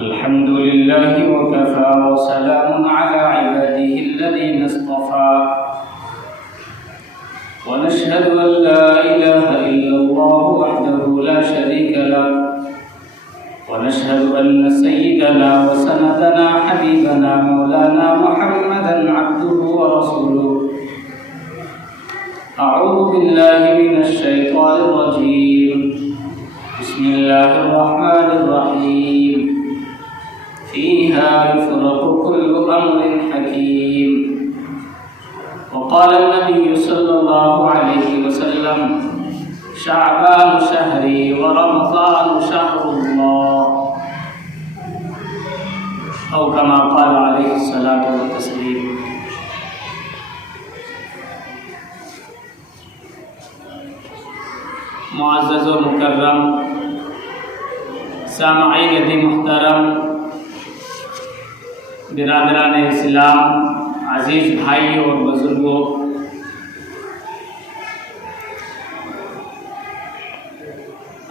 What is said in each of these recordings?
الحمد لله وكفى وسلام على عباده الذين اصطفى ونشهد أن لا إله إلا الله وحده لا شريك له ونشهد أن سيدنا وسندنا حبيبنا مولانا محمدا عبده ورسوله أعوذ بالله من الشيطان الرجيم بسم الله الرحمن الرحيم فيها يفرق كل أمر حكيم وقال النبي صلى الله عليه وسلم شعبان شهري ورمضان شهر الله أو كما قال عليه الصلاة والتسليم. معزز و مکرم سامعین دی محترم، برادران اسلام، عزیز بھائیوں اور بزرگوں،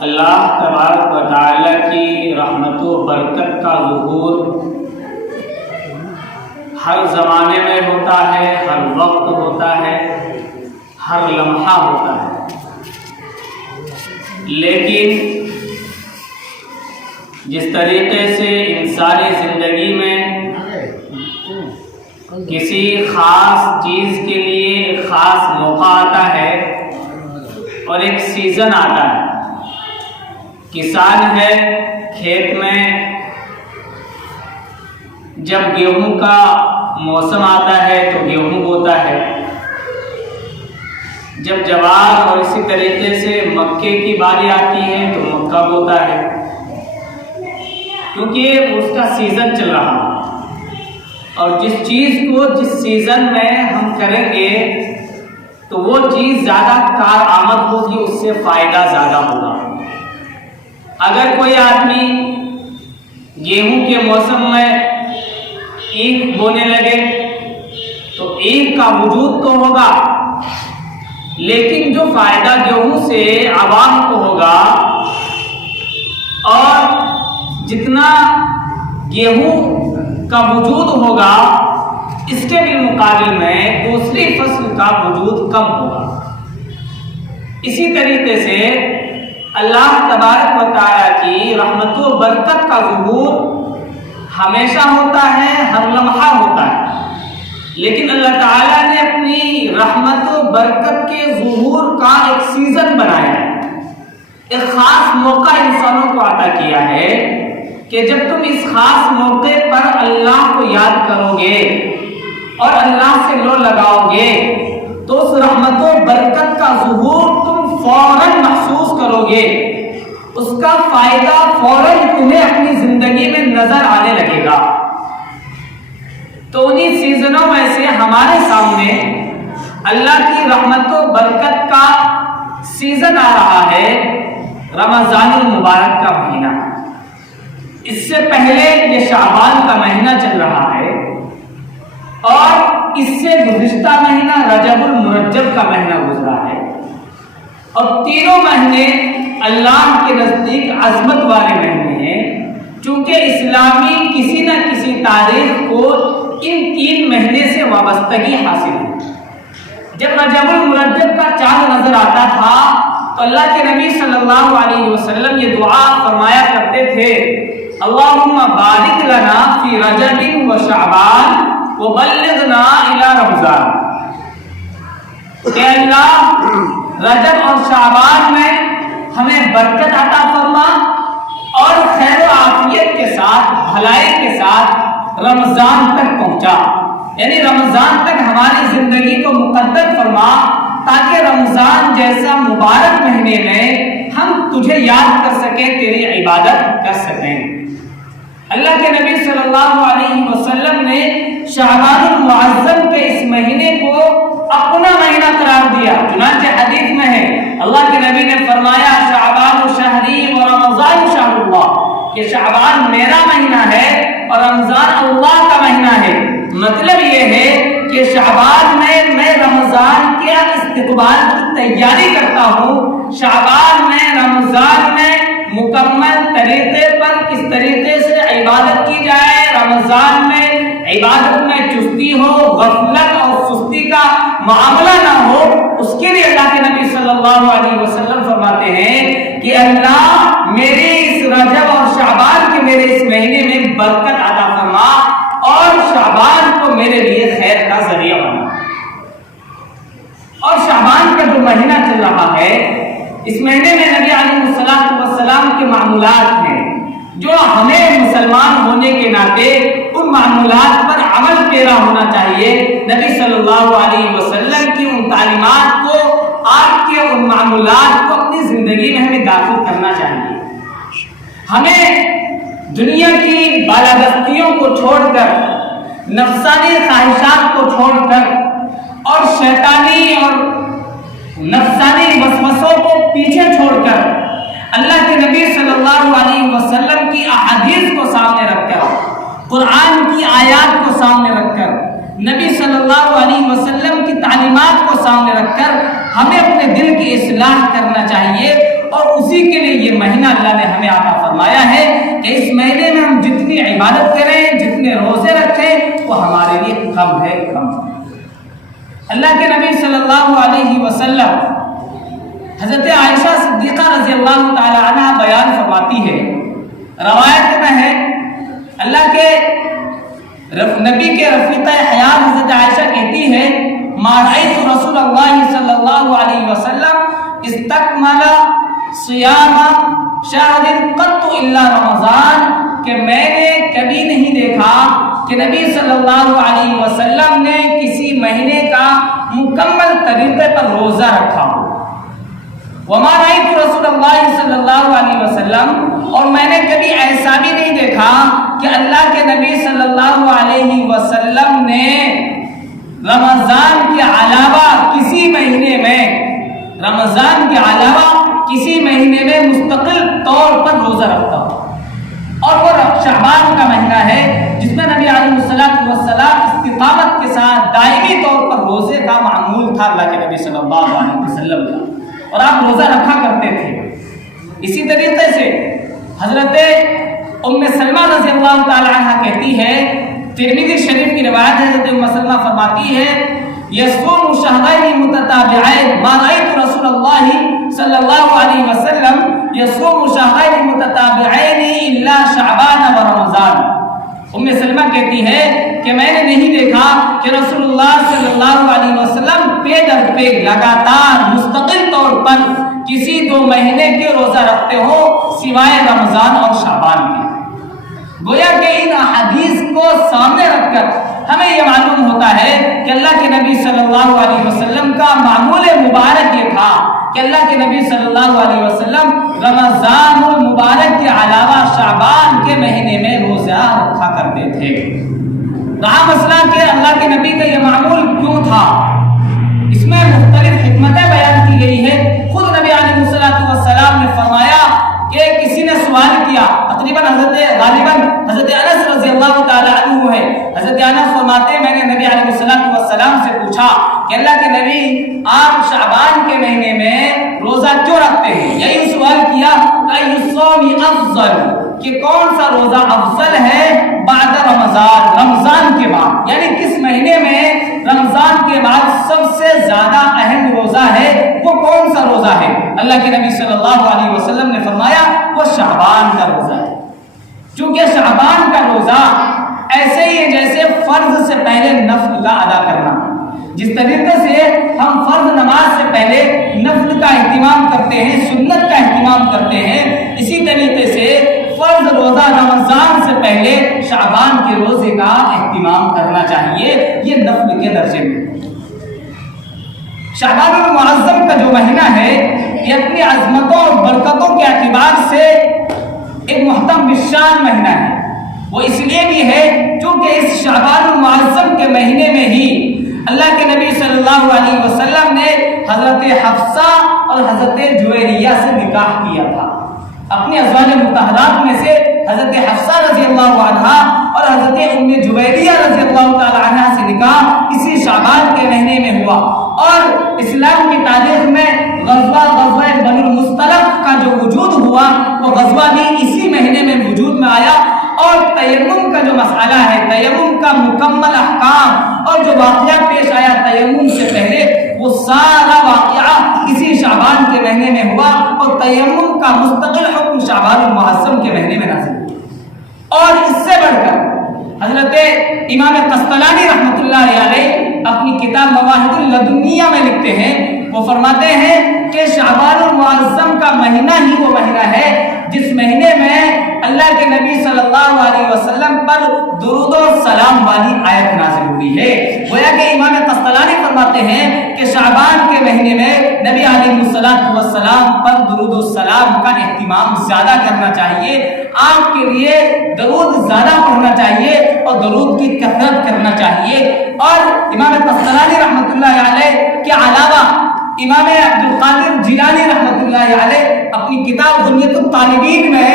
اللہ تبارک و تعالی کی رحمت و برکت کا ظہور ہر زمانے میں ہوتا ہے، ہر وقت ہوتا ہے، ہر لمحہ ہوتا ہے، لیکن جس طریقے سے انسانی زندگی میں کسی خاص چیز کے لیے ایک خاص موقع آتا ہے اور ایک سیزن آتا ہے. کسان ہے، کھیت میں جب گیہوں کا موسم آتا ہے تو گیہوں بوتا ہے، جب جوار اور اسی طریقے سے مکے کی باری آتی ہے تو مکہ بوتا ہے، کیونکہ اس کا سیزن چل رہا ہے. اور جس چیز کو جس سیزن میں ہم کریں گے تو وہ چیز زیادہ کارآمد ہوگی، اس سے فائدہ زیادہ ہوگا. اگر کوئی آدمی گیہوں کے موسم میں اینکھ بونے لگے تو اینکھ کا وجود تو ہوگا، لیکن جو فائدہ گیہوں سے عوام کو ہوگا، اور جتنا گیہوں کا وجود ہوگا اس کے بالمقابل میں دوسری فصل کا وجود کم ہوگا. اسی طریقے سے اللہ تبارک و تعالیٰ کی رحمت و برکت کا ظہور ہمیشہ ہوتا ہے، ہر لمحہ ہوتا ہے، لیکن اللہ تعالیٰ نے اپنی رحمت و برکت کے ظہور کا ایک سیزن بنایا ہے، ایک خاص موقع انسانوں کو عطا کیا ہے کہ جب تم اس خاص موقع پر اللہ کو یاد کرو گے اور اللہ سے لو لگاؤ گے تو اس رحمت و برکت کا ظہور تم فوراً محسوس کرو گے، اس کا فائدہ فوراً تمہیں اپنی زندگی میں نظر آنے لگے گا. تو انہی سیزنوں میں سے ہمارے سامنے اللہ کی رحمت و برکت کا سیزن آ رہا ہے، رمضان المبارک کا مہینہ. اس سے پہلے یہ شعبان کا مہینہ چل رہا ہے، اور اس سے گزشتہ مہینہ رجب المرجب کا مہینہ گزرا ہے، اور تینوں مہینے اللہ کے نزدیک عظمت والے مہینے ہیں، چونکہ اسلامی کسی نہ کسی تاریخ کو ان تین مہینے سے وابستگی حاصل ہے. جب رجب المرجب کا چاند نظر آتا تھا تو اللہ کے نبی صلی اللہ علیہ وسلم یہ دعا فرمایا کرتے تھے، اللہم بارک لنا فی رجب و شعبان وبلغنا الی رمضان. کہ اللہ رجب اور شعبان میں ہمیں برکت عطا فرما اور خیر و عافیت کے ساتھ، بھلائی کے ساتھ رمضان تک پہنچا، یعنی رمضان تک ہماری زندگی کو مقدر فرما تاکہ رمضان جیسا مبارک مہینے میں ہم تجھے یاد کر سکیں، تیری عبادت کر سکیں. اللہ کے نبی صلی اللہ علیہ وسلم نے شعبان المعظم کے اس مہینے کو اپنا مہینہ قرار دیا. چنانچہ حدیث میں ہے اللہ کے نبی نے فرمایا شعبان شہری و رمضان شہر اللہ، کہ شعبان میرا مہینہ ہے اور رمضان اللہ کا مہینہ ہے. مطلب یہ ہے کہ شعبان میں رمضان کے استقبال کی تیاری کرتا ہوں، شعبان میں رمضان میں مکمل طریقے پر کس طریقے سے عبادت کی جائے، رمضان میں عبادت میں چستی ہو، غفلت اور سستی کا معاملہ نہ ہو، اس کے لیے اللہ کے نبی صلی اللہ علیہ وسلم فرماتے ہیں کہ اللہ میرے اس رجب اور شعبان کے میرے اس مہینے میں برکت عطا فرما اور شعبان کو میرے لیے خیر کا ذریعہ بنا۔ اور شعبان کا جو مہینہ چل رہا ہے، اس مہینے میں نبی علیہ السلام کے معمولات ہیں جو ہمیں مسلمان ہونے کے ناطے ان معمولات پر عمل پیرا ہونا چاہیے۔ نبی صلی اللہ علیہ وسلم کی ان تعلیمات کو، آپ کے ان معمولات کو اپنی زندگی میں ہمیں داخل کرنا چاہیے۔ ہمیں دنیا کی بالادستیوں کو چھوڑ کر، نفسانی خواہشات کو چھوڑ کر اور شیطانی اور نفسانی وسوسوں کو پیچھے چھوڑ کر اللہ کے نبی صلی اللہ علیہ وسلم کی احادیث کو سامنے رکھ کر، قرآن کی آیات کو سامنے رکھ کر، نبی صلی اللہ علیہ وسلم کی تعلیمات کو سامنے رکھ کر ہمیں اپنے دل کی اصلاح کرنا چاہیے۔ اور اسی کے لیے یہ مہینہ اللہ نے ہمیں عطا فرمایا ہے کہ اس مہینے میں ہم جتنی عبادت کریں، جتنے روزے رکھیں، وہ ہمارے لیے کم ہے، کم۔ اللہ کے نبی صلی اللہ علیہ وسلم حضرت عائشہ صدیقہ رضی اللہ تعالی عنہ بیان فرماتی ہے، روایت میں ہے، اللہ کے نبی کے رفیقہ حیات حضرت عائشہ کہتی ہے، ما رأیت رسول اللہ صلی اللہ علیہ وسلم استکمل صیام شہر قط الا رمضان، کہ میں نے کبھی نہیں دیکھا کہ نبی صلی اللہ علیہ وسلم نے کسی مہینے کا مکمل طریقے پر روزہ رکھا ہو۔ وما رأیت رسول اللہ صلی اللہ علیہ وسلم، اور میں نے کبھی ایسا بھی نہیں دیکھا کہ اللہ کے نبی صلی اللہ علیہ وسلم نے رمضان کے علاوہ کسی مہینے میں، رمضان کے علاوہ کسی مہینے میں مستقل طور پر روزہ رکھتا ہو۔ اور وہ شعبان کا مہینہ ہے جس میں نبی علیہ السلام استقامت کے ساتھ دائمی طور پر روزے کا معمول تھا اللہ کے نبی صلی اللہ علیہ وسلم کا، اور آپ روزہ رکھا کرتے تھے۔ اسی طریقے سے حضرت ام سلمہ رضی اللہ تعالی عنہ کہتی ہے، ترمذی شریف کی روایت ہے، حضرت ام سلمہ فرماتی ہے، یصوم شہرین متتابعین ما رأیت رسول اللہ صلی اللہ علیہ وسلم یصوم شہرین متتابعین الا شعبان و رمضان۔ ام سلمہ کہتی ہے کہ میں نے نہیں دیکھا کہ رسول اللہ صلی اللہ علیہ وسلم پے در پے لگاتار مستقل طور پر کسی دو مہینے کے روزہ رکھتے ہو سوائے رمضان اور شعبان کے۔ گویا کہ ان احادیث کو سامنے رکھ کر ہمیں یہ معلوم ہوتا ہے کہ اللہ کے نبی صلی اللہ علیہ وسلم کا معمول مبارک یہ تھا کہ اللہ کے نبی صلی اللہ علیہ وسلم رمضان المبارک کے علاوہ شعبان کے مہینے میں روزہ رکھا کرتے تھے۔ رہا مسئلہ کہ اللہ کے نبی کا یہ معمول کیوں تھا، اس میں مختلف حکمتیں بیان کی گئی ہے۔ خود نبی علیہ السلام نے فرمایا کہ کسی نے سوال کیا، تقریباً غالباً حضرت انس رضی اللہ تعالی عنہ ہے، حضرت انس فرماتے ہیں میں نے نبی علیہ السلام سے پوچھا کہ اللہ کے نبی آپ شعبان کے مہینے میں روزہ کیوں رکھتے ہیں؟ یہی سوال کیا کہ الصوم افضل، کہ کون سا روزہ افضل ہے بعد رمضان، رمضان کے بعد، یعنی کس مہینے میں رمضان کے بعد سب سے زیادہ اہم روزہ ہے، وہ کون سا روزہ ہے؟ اللہ کے نبی صلی اللہ علیہ وسلم نے فرمایا وہ شعبان کا روزہ ہے، چونکہ شعبان کا روزہ ایسے ہی ہے جیسے فرض سے پہلے نفل کا ادا کرنا۔ جس طریقے سے ہم فرض نماز سے پہلے نفل کا اہتمام کرتے ہیں، سنت کا اہتمام کرتے ہیں، اسی طریقے سے فرض روزہ رمضان سے پہلے شعبان کے روزے کا اہتمام کرنا چاہیے، یہ نفل کے درجے میں۔ شعبان المعظم کا جو مہینہ ہے یہ اپنی عظمتوں اور برکتوں کے اعتبار سے ایک محترم بالشان مہینہ ہے۔ وہ اس لیے بھی ہے چونکہ اس شعبان المعظم کے مہینے میں ہی اللہ کے نبی صلی اللہ علیہ وسلم نے حضرت حفصہ اور حضرت جویریہ سے نکاح کیا تھا۔ اپنی ازواج مطہرات میں سے حضرت حفصہ رضی اللہ عنہا اور حضرت ام جویریہ رضی اللہ تعالی عنہا سے نکاح اسی شعبان کے مہینے میں ہوا، اور اسلام کی تاریخ میں غزوہ بنو المصطلق کا جو وجود ہوا وہ غزوہ بھی اسی مہینے میں وجود میں آیا، اور تیمم کا جو مسئلہ ہے، تیمم کا مکمل احکام اور جو واقعہ پیش آیا تیمم سے پہلے، وہ سارا واقعہ اسی شعبان کے مہینے میں ہوا، اور تیمم کا مستقل حکم شعبان المعظم کے مہینے میں نازل ہوا۔ اور اس سے بڑھ کر حضرت امام قسطلانی رحمۃ اللہ علیہ اپنی کتاب مواہب اللدنیہ میں لکھتے ہیں، وہ فرماتے ہیں کہ شعبان المعظم کا مہینہ ہی وہ مہینہ ہے جس مہینے میں اللہ کے نبی صلی اللہ علیہ وسلم پر درود و سلام والی آیت نازل ہوئی ہے۔ گویا کہ امام قسطلانی فرماتے ہیں کہ شعبان کے مہینے میں نبی علیہ السلام پر درود و سلام کا اہتمام زیادہ کرنا چاہیے، آپ کے لیے درود زیادہ پڑھنا چاہیے اور درود کی کثرت کرنا چاہیے۔ اور امام قسطلانی رحمۃ اللہ علیہ کے علاوہ امام عبد القادر جیلانی رحمۃ اللہ علیہ اپنی کتاب غنیۃ الطالبین میں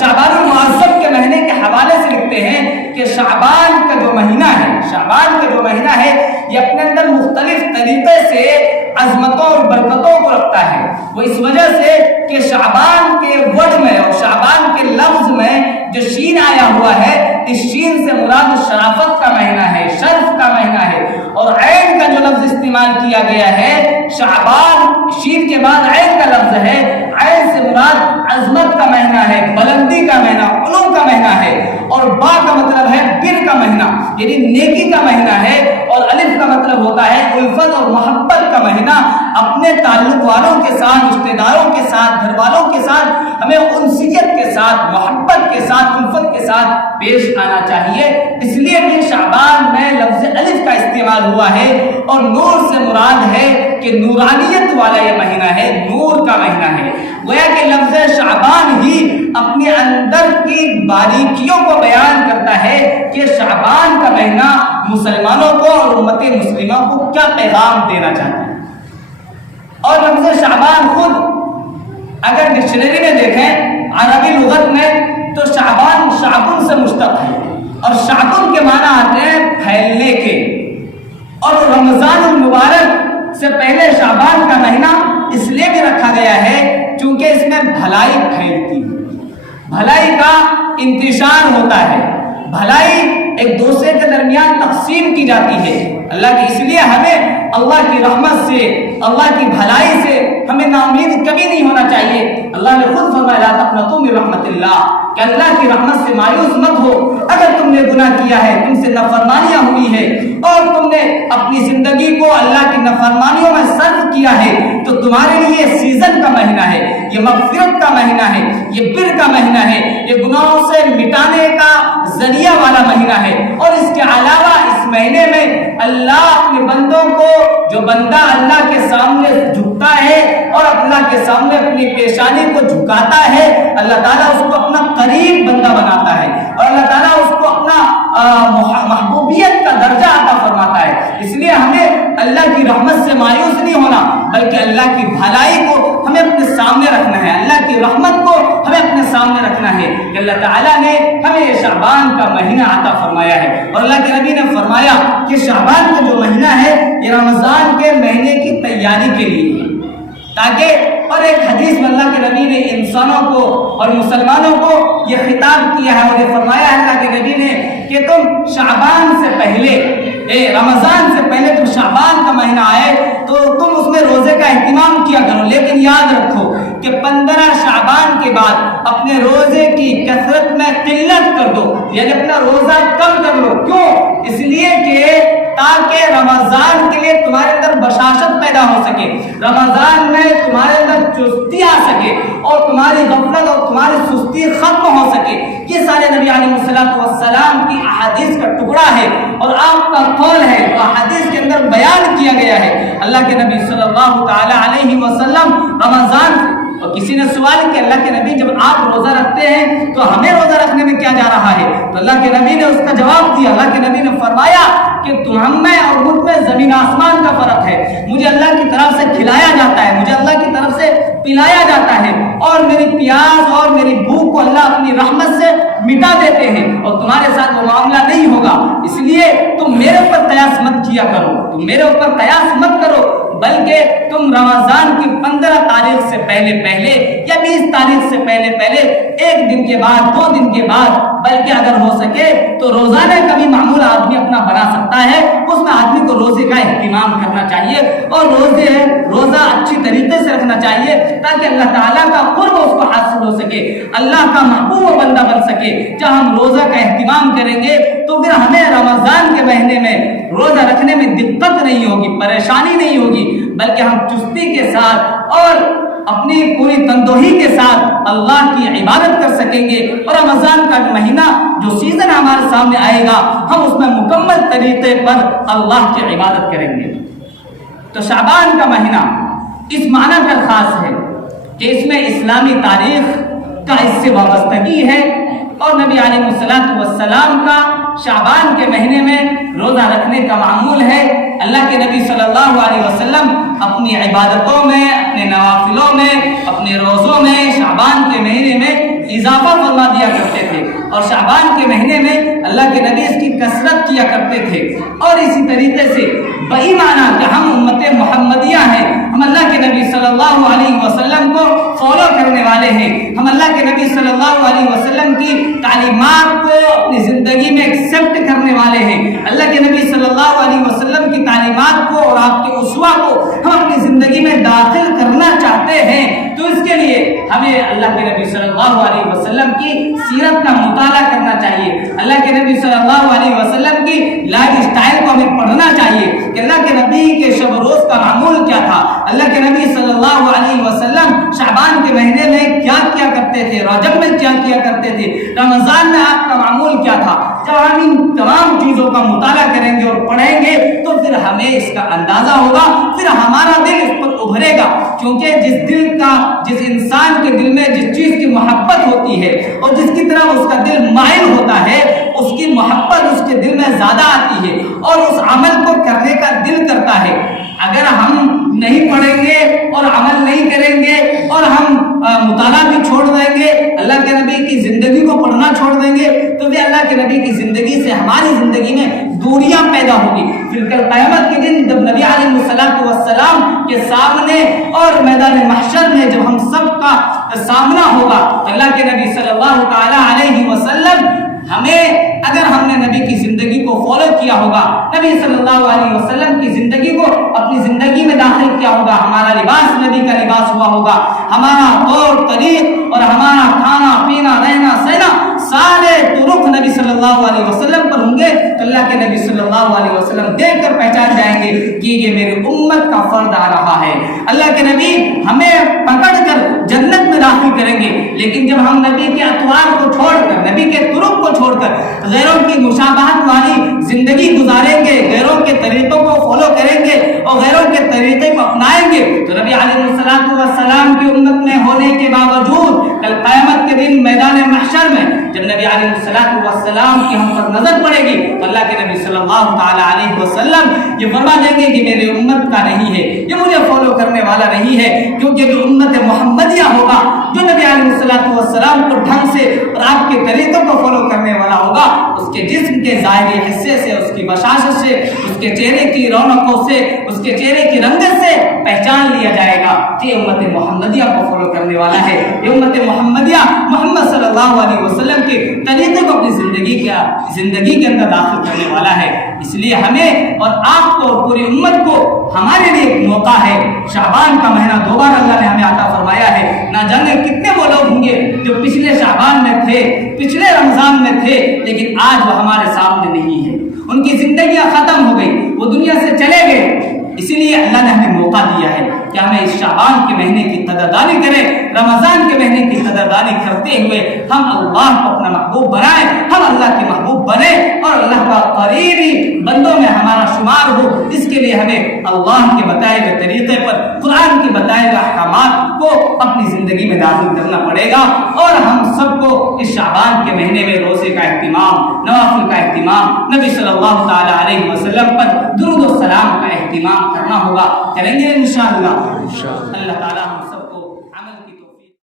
شعبان المعظم کے مہینے کے حوالے سے لکھتے ہیں کہ شعبان کا جو مہینہ ہے یہ اپنے اندر مختلف طریقے سے عظمتوں اور برکتوں کو رکھتا ہے۔ وہ اس وجہ سے کہ شعبان کے ورڈ میں اور شعبان کے لفظ میں جو شین آیا ہوا ہے، اس شین سے مراد شرافت کا مہینہ ہے، شرف کا مہینہ ہے، اور عین کا جو لفظ استعمال کیا گیا ہے شعبان، شین کے بعد عین کا لفظ ہے، عین سے مراد عظمت کا مہینہ ہے، بلندی کا مہینہ، علوم کا مہینہ ہے، اور با کا مطلب ہے بر کا مہینہ یعنی نیکی کا مہینہ ہے، اور الف کا مطلب ہوتا ہے الفت اور محبت کا مہینہ۔ اپنے تعلق والوں کے ساتھ، رشتہ داروں کے ساتھ، گھر والوں کے ساتھ ہمیں انسیت کے ساتھ، محبت کے ساتھ، الفت کے ساتھ پیش آنا چاہیے۔ اس لیے بھی شعبان میں لفظ الف کا استعمال ہوا ہے، اور نور سے مراد ہے کہ نورانیت والا یہ مہینہ ہے، نور کا مہینہ ہے۔ گویا کہ لفظ شعبان ہی اپنے اندر کی باریکیوں کو بیان کرتا ہے کہ شعبان کا مہینہ مسلمانوں کو اور امت مسلمہ کو کیا پیغام دینا چاہتا ہے۔ اور لفظ شعبان خود اگر ڈکشنری میں دیکھیں عربی لغت میں تو شعبان شعبن سے مشتق ہے، اور شعبن کے معنی آتے ہیں پھیلنے کے، اور رمضان المبارک سے پہلے شعبان کا مہینہ اس لیے بھی رکھا گیا ہے چونکہ اس میں بھلائی پھیلتی ہے، بھلائی کا انتشار ہوتا ہے، بھلائی ایک دوسرے کے درمیان تقسیم کی جاتی ہے۔ اللہ کی اس لیے ہمیں اللہ کی رحمت سے، اللہ کی بھلائی سے ہمیں نا امید کبھی نہیں ہونا چاہیے۔ اللہ نے خود فرمایا لا تقنطوا من رحمت اللہ، کہ اللہ کی رحمت سے مایوس مت ہو۔ اگر تم نے گناہ کیا ہے، تم سے نافرمانیاں ہوئی ہے، اور تم نے اپنی زندگی کو اللہ کی نافرمانیوں میں صرف کیا ہے، تو تمہارے لیے سیزن کا مہینہ ہے، یہ مغفرت کا مہینہ ہے، یہ بر کا مہینہ ہے، یہ گناہوں سے مٹانے کا ذریعہ والا مہینہ ہے۔ اور اس کے علاوہ اس مہینے میں اللہ اپنے بندوں کو، جو بندہ اللہ کے سامنے جھکتا ہے اور اللہ کے سامنے اپنی پیشانی کو جھکاتا ہے، اللہ تعالیٰ اس کو اپنا قریب بندہ بناتا ہے، اور اللہ تعالیٰ اس کو اپنا محبوبیت کا درجہ عطا فرماتا ہے۔ اس لیے ہمیں اللہ کی رحمت سے مایوس نہیں ہونا، بلکہ اللہ کی بھلائی کو ہمیں اپنے سامنے رکھنا ہے، اللہ کی رحمت کو ہمیں اپنے سامنے رکھنا ہے کہ اللہ تعالیٰ نے ہمیں یہ شعبان کا مہینہ عطا فرمایا ہے۔ اور اللہ کے نبی نے فرمایا کہ شعبان کا جو مہینہ ہے یہ رمضان کے مہینے کی تیاری کے لیے ہے، تاکہ، اور ایک حدیث میں اللہ کے نبی نے انسانوں کو اور مسلمانوں کو یہ خطاب کیا ہے اور یہ فرمایا ہے اللہ کے نبی نے کہ تم شعبان سے پہلے، رمضان سے پہلے تم شعبان کا مہینہ آئے تو تم اس میں روزے کا اہتمام کیا کرو، لیکن یاد رکھو کہ 15 شعبان کے بعد اپنے روزے کی کثرت میں قلت کر دو، یعنی اپنا روزہ کم کر لو۔ کیوں؟ اس لیے کہ تاکہ رمضان کے لیے تمہارے اندر بشاشت پیدا ہو سکے، رمضان میں تمہارے اندر چستی آ سکے، اور تمہاری غفلت اور تمہاری سستی ختم ہو سکے۔ یہ سارے نبی علیہ السلام کی احادیث کا ٹکڑا ہے اور آپ کا قول ہے، تو احادیث کے اندر بیان کیا گیا ہے۔ اللہ کے نبی صلی اللہ تعالی علیہ وسلم رمضان، اور کسی نے سوال کیا اللہ کے نبی جب آپ روزہ رکھتے ہیں تو ہمیں روزہ رکھنے میں کیا جا رہا ہے؟ تو اللہ کے نبی نے اس کا جواب دیا، اللہ کے نبی نے فرمایا کہ تم میں اور مجھ میں زمین آسمان کا فرق ہے، مجھے اللہ کی طرف سے کھلایا جاتا ہے، مجھے اللہ کی طرف سے پلایا جاتا ہے، اور میری پیاس اور میری بھوک کو اللہ اپنی رحمت سے مٹا دیتے ہیں، اور تمہارے ساتھ وہ معاملہ نہیں ہوگا۔ اس لیے تم میرے اوپر قیاس مت کیا کرو، تم میرے اوپر قیاس مت کرو، بلکہ تم رمضان کی 15 تاریخ سے پہلے پہلے یا 20 تاریخ سے پہلے پہلے 1 دن کے بعد 2 دن کے بعد، بلکہ اگر ہو سکے تو روزانہ کا بھی معمول آدمی اپنا بنا سکتا ہے، اس میں آدمی کو روزے کا اہتمام کرنا چاہیے اور روزہ اچھی طریقے سے رکھنا چاہیے تاکہ اللہ تعالیٰ کا قرب اس کو حاصل ہو سکے، اللہ کا محبوب بندہ بن سکے۔ جب ہم روزہ کا اہتمام کریں گے تو پھر ہمیں رمضان کے مہینے میں روزہ رکھنے میں دقت نہیں ہوگی، پریشانی نہیں ہوگی، بلکہ ہم چستی کے ساتھ اور اپنی پوری تندوہی کے ساتھ اللہ کی عبادت کر سکیں گے، اور رمضان کا مہینہ جو سیزن ہمارے سامنے آئے گا ہم اس میں مکمل طریقے پر اللہ کی عبادت کریں گے۔ تو شعبان کا مہینہ اس معنی پر خاص ہے کہ اس میں اسلامی تاریخ کا اس سے وابستگی ہے، اور نبی علیہ السلام کا شعبان کے مہینے میں روزہ رکھنے کا معمول ہے۔ اللہ کے نبی صلی اللہ علیہ وسلم اپنی عبادتوں میں، اپنے نوافلوں میں، اپنے روزوں میں شعبان کے مہینے میں اضافہ فرما دیا کرتے تھے، اور شعبان کے مہینے میں اللہ کے نبی اس کی کثرت کیا کرتے تھے۔ اور اسی طریقے سے بئی معنی کہ ہم امت محمدیہ ہیں، ہم اللہ کے نبی صلی اللہ علیہ وسلم کو فالو کرنے والے ہیں، ہم اللہ کے نبی صلی اللہ علیہ وسلم کی تعلیمات کو اپنی زندگی میں ایکسپٹ کرنے والے ہیں، اللہ کے نبی صلی اللہ علیہ وسلم کی تعلیمات کو اور آپ کے اسوہ کو ہم اپنی زندگی میں داخل کرنا چاہتے ہیں۔ تو اس کے لیے ہمیں اللہ کے نبی صلی اللہ علیہ وسلم کی سیرت کا مطالعہ کرنا چاہیے، اللہ کے نبی صلی اللہ علیہ وسلم کی لائف اسٹائل کو ہمیں پڑھنا چاہیے کہ اللہ کے نبی کے شب و روز کا معمول کیا تھا، اللہ کے نبی صلی اللہ علیہ وسلم شعبان کے مہینے میں کیا کیا کرتے تھے، رجب میں کیا کیا کرتے تھے، رمضان میں آپ کا معمول کیا تھا۔ جب ہم ان تمام چیزوں کا مطالعہ کریں گے اور پڑھیں گے تو پھر ہمیں اس کا اندازہ ہوگا، پھر ہمارا دل اس پر ابھرے گا، کیونکہ جس انسان کے دل میں جس چیز کی محبت ہوتی ہے اور جس کی طرف اس کا دل مائل ہوتا ہے، اس کی محبت اس کے دل میں زیادہ آتی ہے اور اس عمل کو کرنے کا دل کرتا ہے۔ اگر ہم نہیں پڑھیں گے اور عمل نہیں کریں گے اور ہم مطالعہ بھی چھوڑ دیں گے، اللہ کے نبی کی زندگی کو پڑھنا چھوڑ دیں گے، تو بھی اللہ کے نبی کی زندگی سے ہماری زندگی میں دوریاں پیدا ہوگی۔ پھر کل قیامت کے دن جب نبی علیہ السلام کے سامنے اور میدان محشر میں جب ہم سب کا سامنا ہوگا، اللہ کے نبی صلی اللہ تعالی علیہ وسلم اگر ہم نے نبی کی زندگی کو فالو کیا ہوگا، نبی صلی اللہ علیہ وسلم کی زندگی کو اپنی زندگی میں داخل کیا ہوگا، ہمارا لباس نبی کا لباس ہوا ہوگا، ہمارا طور طریق اور ہمارا کھانا پینا رہنا سہنا سارے طرق نبی صلی اللہ علیہ وسلم پر ہوں گے، تو اللہ کے نبی صلی اللہ علیہ وسلم دیکھ کر پہچان جائیں گے کہ یہ میری امت کا فرد آ رہا ہے۔ اللہ کے نبی ہمیں پکڑ کر جنت میں داخل کریں گے، لیکن جب ہم نبی کے اطوار کو چھوڑ کر، نبی کے طرق کو چھوڑ کر غیروں کی مشابہت والی زندگی گزاریں گے، غیروں کے طریقوں کو فالو کریں گے اور غیروں کے طریقے کو اپنائیں گے، تو نبی علیہ السلام کی امت میں ہونے کے باوجود کل قیامت کے دن میدان محشر میں جب نبی علیہ السلام کی ہم پر نظر پڑے گی تو اللہ کے نبی صلی اللہ تعالی علیہ وسلم یہ فرما دیں گے کہ میرے امت کا نہیں ہے، یہ مجھے فالو کرنے والا نہیں ہے، کیونکہ جو امت محمدیہ ہوگا، جو نبی علیہ السلام کو ڈھنگ سے اور آپ کے طریقوں کو فالو کرنے والا ہوگا، اس کے جسم کے ظاہری حصے سے، اس کی بشاشت سے، اس کے چہرے کی رونقوں سے، اس کے چہرے کی رنگت سے پہچان لیا جائے گا کہ امت محمدیہ کو فالو کرنے والا ہے، یہ امت محمدیہ محمد صلی اللہ علیہ وسلم کے طریقے کو اپنی زندگی کے اندر داخل کرنے والا ہے۔ اس لیے ہمیں اور آپ کو اور پوری امت کو ہمارے لیے ایک موقع ہے، شعبان کا مہینہ دوبارہ اللہ نے ہمیں عطا فرمایا ہے۔ نہ جانے کتنے وہ لوگ ہوں گے جو پچھلے شعبان میں تھے، پچھلے رمضان میں تھے، لیکن آج وہ ہمارے سامنے نہیں ہے، ان کی زندگیاں ختم ہو گئی، وہ دنیا سے چلے گئے۔ اسی لیے اللہ نے ہمیں موقع دیا ہے کہ ہمیں اس شعبان کے مہینے کی قدردانی کریں، رمضان کے مہینے کی قدردانی کرتے ہوئے ہم اللہ کو اپنا محبوب بنائیں، ہم اللہ کے محبوب بنیں اور اللہ کا قریبی بندوں میں ہمارا شمار ہو۔ اس کے لیے ہمیں اللہ کے بتائے ہوئے طریقے پر، قرآن کے بتائے ہوئے احکامات کو اپنی زندگی میں داخل کرنا پڑے گا، اور ہم سب کو اس شعبان کے مہینے میں روزے کا اہتمام، نوافل کا اہتمام، نبی صلی اللہ تعالی علیہ وسلم پر درود و سلام کا اہتمام کرنا ہوگا۔ کریں گے انشاءاللہ۔ اللہ تعالیٰ ہم